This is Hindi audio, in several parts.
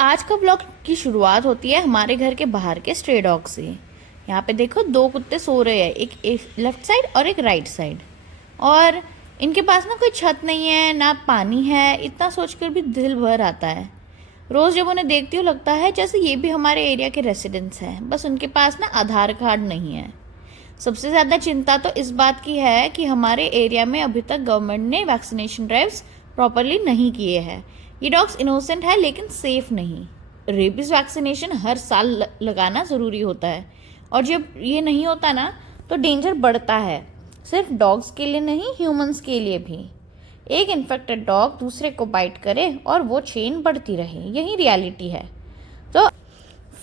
आज का ब्लॉग की शुरुआत होती है हमारे घर के बाहर के स्ट्रे डॉग से। यहाँ पे देखो दो कुत्ते सो रहे हैं, एक लेफ्ट साइड और एक राइट साइड। और इनके पास ना कोई छत नहीं है ना पानी है। इतना सोचकर भी दिल भर आता है। रोज़ जब उन्हें देखती हूँ लगता है जैसे ये भी हमारे एरिया के रेसिडेंट्स हैं, बस उनके पास ना आधार कार्ड नहीं है। सबसे ज़्यादा चिंता तो इस बात की है कि हमारे एरिया में अभी तक गवर्नमेंट ने वैक्सीनेशन ड्राइव्स प्रॉपरली नहीं किए हैं। ये डॉग्स इनोसेंट है लेकिन सेफ नहीं। रेबीज वैक्सीनेशन हर साल लगाना ज़रूरी होता है, और जब ये नहीं होता ना तो डेंजर बढ़ता है, सिर्फ डॉग्स के लिए नहीं ह्यूमंस के लिए भी। एक इन्फेक्टेड डॉग दूसरे को बाइट करे और वो चेन बढ़ती रहे, यही रियलिटी है। तो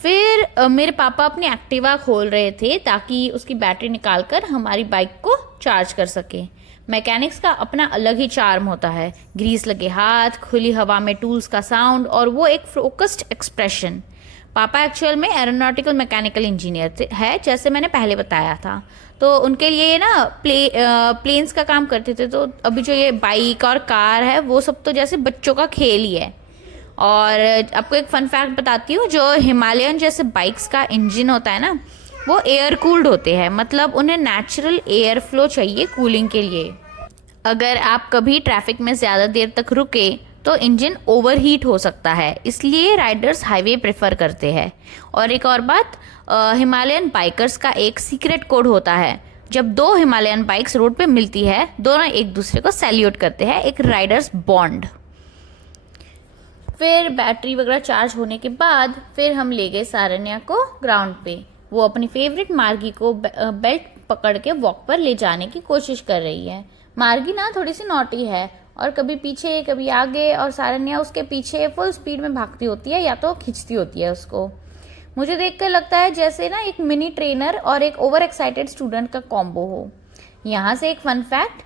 फिर मेरे पापा अपनी एक्टिवा खोल रहे थे ताकि उसकी बैटरी निकालकर हमारी बाइक को चार्ज कर सके। मैकेनिक्स का अपना अलग ही चार्म होता है, ग्रीस लगे हाथ, खुली हवा में टूल्स का साउंड और वो एक फोकस्ड एक्सप्रेशन। पापा एक्चुअल में एरोनॉटिकल मैकेनिकल इंजीनियर है, जैसे मैंने पहले बताया था। तो उनके लिए ना प्लेन्स का काम करते थे। तो अभी जो ये बाइक और कार है वो सब तो जैसे बच्चों का खेल ही है। और आपको एक फन फैक्ट बताती हूँ, जो हिमालयन जैसे बाइक्स का इंजन होता है ना वो एयर कूल्ड होते हैं, मतलब उन्हें नेचुरल एयर फ्लो चाहिए कूलिंग के लिए। अगर आप कभी ट्रैफिक में ज़्यादा देर तक रुके तो इंजन ओवरहीट हो सकता है, इसलिए राइडर्स हाईवे प्रेफर करते हैं। और एक और बात, हिमालयन बाइकर्स का एक सीक्रेट कोड होता है। जब दो हिमालयन बाइक्स रोड पे मिलती है दोनों एक दूसरे को सैल्यूट करते हैं, एक राइडर्स बॉन्ड। फिर बैटरी वगैरह चार्ज होने के बाद फिर हम ले गए सारन्या को ग्राउंड पे। वो अपनी फेवरेट मार्गी को बेल्ट पकड़ के वॉक पर ले जाने की कोशिश कर रही है। मार्गी ना थोड़ी सी नॉटी है और कभी पीछे कभी आगे, और सारन्या उसके पीछे फुल स्पीड में भागती होती है या तो खींचती होती है उसको। मुझे देखकर लगता है जैसे ना एक मिनी ट्रेनर और एक ओवर एक्साइटेड स्टूडेंट का कॉम्बो हो। यहाँ से एक फन फैक्ट,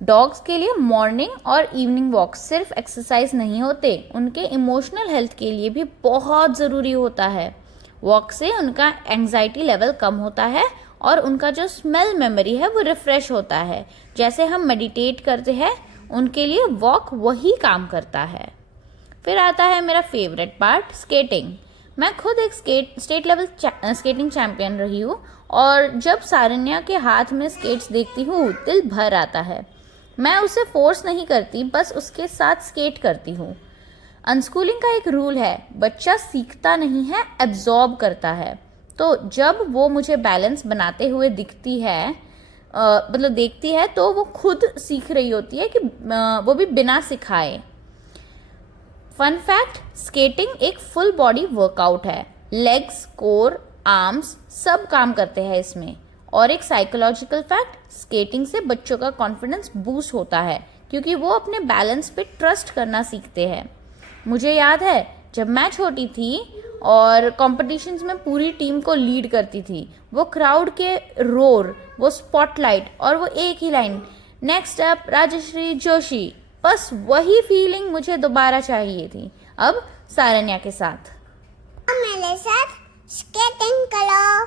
डॉग्स के लिए मॉर्निंग और इवनिंग वॉक सिर्फ एक्सरसाइज नहीं होते, उनके इमोशनल हेल्थ के लिए भी बहुत ज़रूरी होता है। वॉक से उनका एंजाइटी लेवल कम होता है और उनका जो स्मेल मेमोरी है वो रिफ्रेश होता है। जैसे हम मेडिटेट करते हैं, उनके लिए वॉक वही काम करता है। फिर आता है मेरा फेवरेट पार्ट, स्केटिंग। मैं खुद एक स्टेट लेवल स्केटिंग चैम्पियन रही हूँ, और जब सारन्या के हाथ में स्केट्स देखती हूँ दिल भर आता है। मैं उसे फोर्स नहीं करती, बस उसके साथ स्केट करती हूँ। अनस्कूलिंग का एक रूल है, बच्चा सीखता नहीं है, एब्जॉर्ब करता है। तो जब वो मुझे बैलेंस बनाते हुए दिखती है, मतलब देखती है, तो वो खुद सीख रही होती है कि वो भी बिना सिखाए। फन फैक्ट, स्केटिंग एक फुल बॉडी वर्कआउट है। लेग्स, कोर, आर्म्स सब काम करते हैं इसमें। और एक साइकोलॉजिकल फैक्ट, स्केटिंग से बच्चों का कॉन्फिडेंस बूस्ट होता है क्योंकि वो अपने बैलेंस पे ट्रस्ट करना सीखते हैं। मुझे याद है जब मैं छोटी थी और कॉम्पिटिशन्स में पूरी टीम को लीड करती थी, वो क्राउड के रोर, वो स्पॉटलाइट और वो एक ही line, next up Rajshree Joshi, बस वही फीलिंग मुझे दोबारा चाहिए थी। अब सारन्या के साथ मेरे साथ स्केटिंग करो।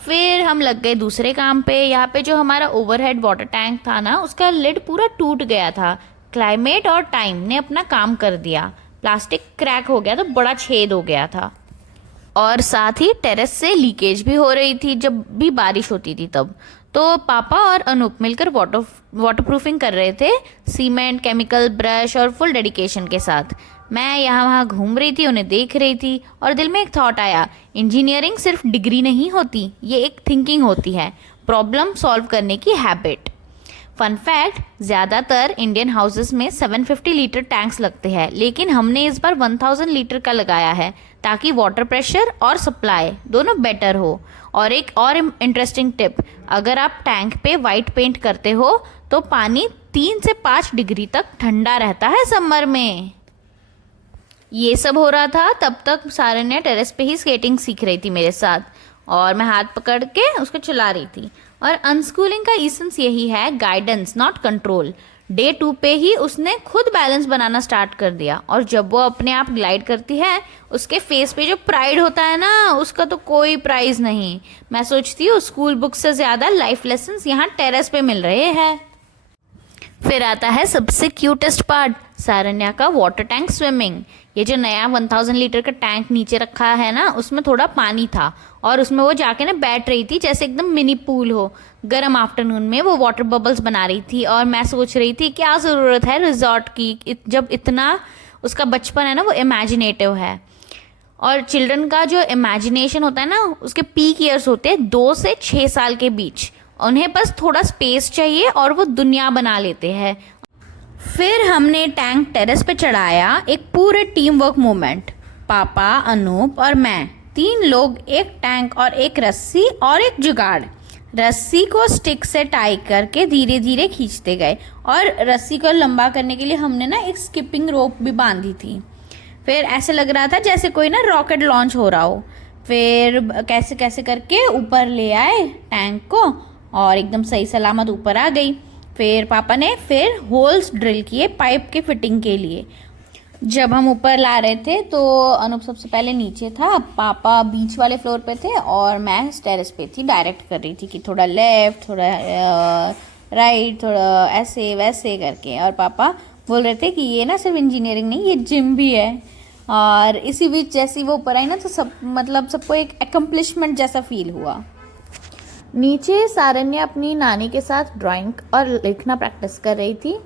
फिर हम लग गए दूसरे काम पे। यहाँ पे जो हमारा ओवरहेड वाटर टैंक था ना, उसका लिड पूरा टूट गया था। क्लाइमेट और टाइम ने अपना काम कर दिया। प्लास्टिक क्रैक हो गया तो बड़ा छेद हो गया था, और साथ ही टेरेस से लीकेज भी हो रही थी जब भी बारिश होती थी तब। तो पापा और अनूप मिलकर वाटरप्रूफिंग कर रहे थे, सीमेंट, केमिकल, ब्रश और फुल डेडिकेशन के साथ। मैं यहाँ वहाँ घूम रही थी, उन्हें देख रही थी, और दिल में एक थॉट आया, इंजीनियरिंग सिर्फ डिग्री नहीं होती, ये एक थिंकिंग होती है, प्रॉब्लम सॉल्व करने की हैबिट। फन फैक्ट, ज़्यादातर इंडियन हाउसेस में 750 लीटर टैंक्स लगते हैं, लेकिन हमने इस बार 1000 लीटर का लगाया है ताकि वाटर प्रेशर और सप्लाई दोनों बेटर हो। और एक और इंटरेस्टिंग टिप, अगर आप टैंक पे वाइट पेंट करते हो तो पानी 3 से 5 डिग्री तक ठंडा रहता है समर में। ये सब हो रहा था तब तक सारन्या टेरेस पे ही स्केटिंग सीख रही थी मेरे साथ, और मैं हाथ पकड़ के उसको चला रही थी। और अनस्कूलिंग का एसेंस यही है, गाइडेंस नॉट कंट्रोल। डे 2 पे ही उसने खुद बैलेंस बनाना स्टार्ट कर दिया, और जब वो अपने आप ग्लाइड करती है उसके फेस पे जो प्राइड होता है ना, उसका तो कोई प्राइस नहीं। मैं सोचती हूँ स्कूल बुक से ज़्यादा लाइफ लेसन्स यहाँ टेरेस पे मिल रहे हैं। फिर आता है सबसे क्यूटेस्ट पार्ट, सारन्या का वाटर टैंक स्विमिंग। ये जो नया 1000 लीटर का टैंक नीचे रखा है ना, उसमें थोड़ा पानी था और उसमें वो जाके ना बैठ रही थी जैसे एकदम मिनी पूल हो। गर्म आफ्टरनून में वो वाटर बबल्स बना रही थी और मैं सोच रही थी क्या ज़रूरत है रिजॉर्ट की, जब इतना उसका बचपन है ना वो इमेजिनेटिव है। और चिल्ड्रन का जो इमेजिनेशन होता है ना, उसके पीक ईयर्स होते हैं 2 से 6 साल के बीच। उन्हें बस थोड़ा स्पेस चाहिए और वो दुनिया बना लेते हैं। फिर हमने टैंक टेरेस पे चढ़ाया, एक पूरे टीम वर्क मोमेंट। पापा, अनूप और मैं, 3 लोग, एक टैंक और एक रस्सी और एक जुगाड़। रस्सी को स्टिक से टाई करके धीरे धीरे खींचते गए और रस्सी को लंबा करने के लिए हमने ना एक स्किपिंग रोप भी बांधी थी। फिर ऐसे लग रहा था जैसे कोई ना रॉकेट लॉन्च हो रहा हो। फिर कैसे कैसे करके ऊपर ले आए टैंक को और एकदम सही सलामत ऊपर आ गई। फिर पापा ने फिर होल्स ड्रिल किए पाइप के फिटिंग के लिए। जब हम ऊपर ला रहे थे तो अनूप सबसे पहले नीचे था, पापा बीच वाले फ्लोर पे थे और मैं टेरेस पे थी। डायरेक्ट कर रही थी कि थोड़ा लेफ्ट, थोड़ा राइट, थोड़ा ऐसे वैसे करके। और पापा बोल रहे थे कि ये ना सिर्फ इंजीनियरिंग नहीं, ये जिम भी है। और इसी बीच जैसे ही वो ऊपर आई ना तो सबको एक एकम्प्लिशमेंट जैसा फील हुआ। नीचे सारन्या अपनी नानी के साथ ड्राइंग और लिखना प्रैक्टिस कर रही थी।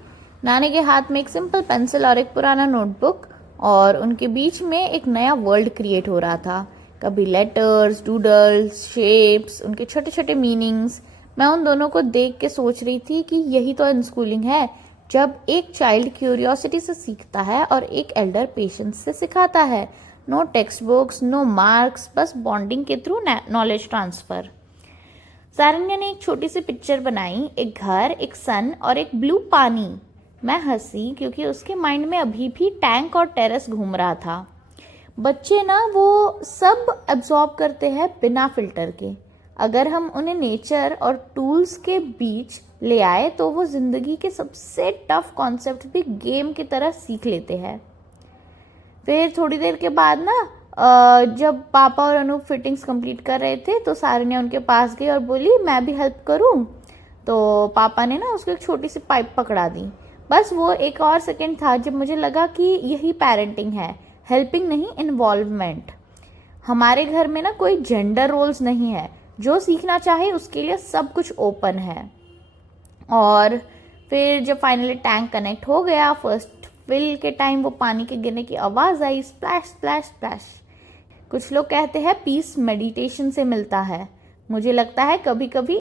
नानी के हाथ में एक सिंपल पेंसिल और एक पुराना नोटबुक, और उनके बीच में एक नया वर्ल्ड क्रिएट हो रहा था। कभी लेटर्स, डूडल्स, शेप्स, उनके छोटे छोटे मीनिंग्स। मैं उन दोनों को देख के सोच रही थी कि यही तो अनस्कूलिंग है, जब एक चाइल्ड क्यूरियोसिटी से सीखता है और एक एल्डर पेशेंस से सिखाता है। No textbooks, no marks, बस बॉन्डिंग के थ्रू नॉलेज ट्रांसफर। सारन्या ने एक छोटी सी पिक्चर बनाई, एक घर, एक सन और एक ब्लू पानी। मैं हंसी क्योंकि उसके माइंड में अभी भी टैंक और टेरेस घूम रहा था। बच्चे ना वो सब एब्जॉर्ब करते हैं बिना फिल्टर के। अगर हम उन्हें नेचर और टूल्स के बीच ले आए तो वो जिंदगी के सबसे टफ कॉन्सेप्ट भी गेम की तरह सीख लेते हैं। फिर थोड़ी देर के बाद ना जब पापा और अनूप फिटिंग्स कंप्लीट कर रहे थे तो सारन्या उनके पास गई और बोली मैं भी हेल्प करूं। तो पापा ने ना उसको एक छोटी सी पाइप पकड़ा दी। बस वो एक और सेकंड था जब मुझे लगा कि यही पेरेंटिंग है, हेल्पिंग नहीं, इन्वॉल्वमेंट। हमारे घर में ना कोई जेंडर रोल्स नहीं है, जो सीखना चाहे उसके लिए सब कुछ ओपन है। और फिर जब फाइनली टैंक कनेक्ट हो गया, फर्स्ट फिल के टाइम वो पानी के गिरने की आवाज़ आई, स्प्लैश स्प्लैश स्प्लैश। कुछ लोग कहते हैं पीस मेडिटेशन से मिलता है। मुझे लगता है कभी कभी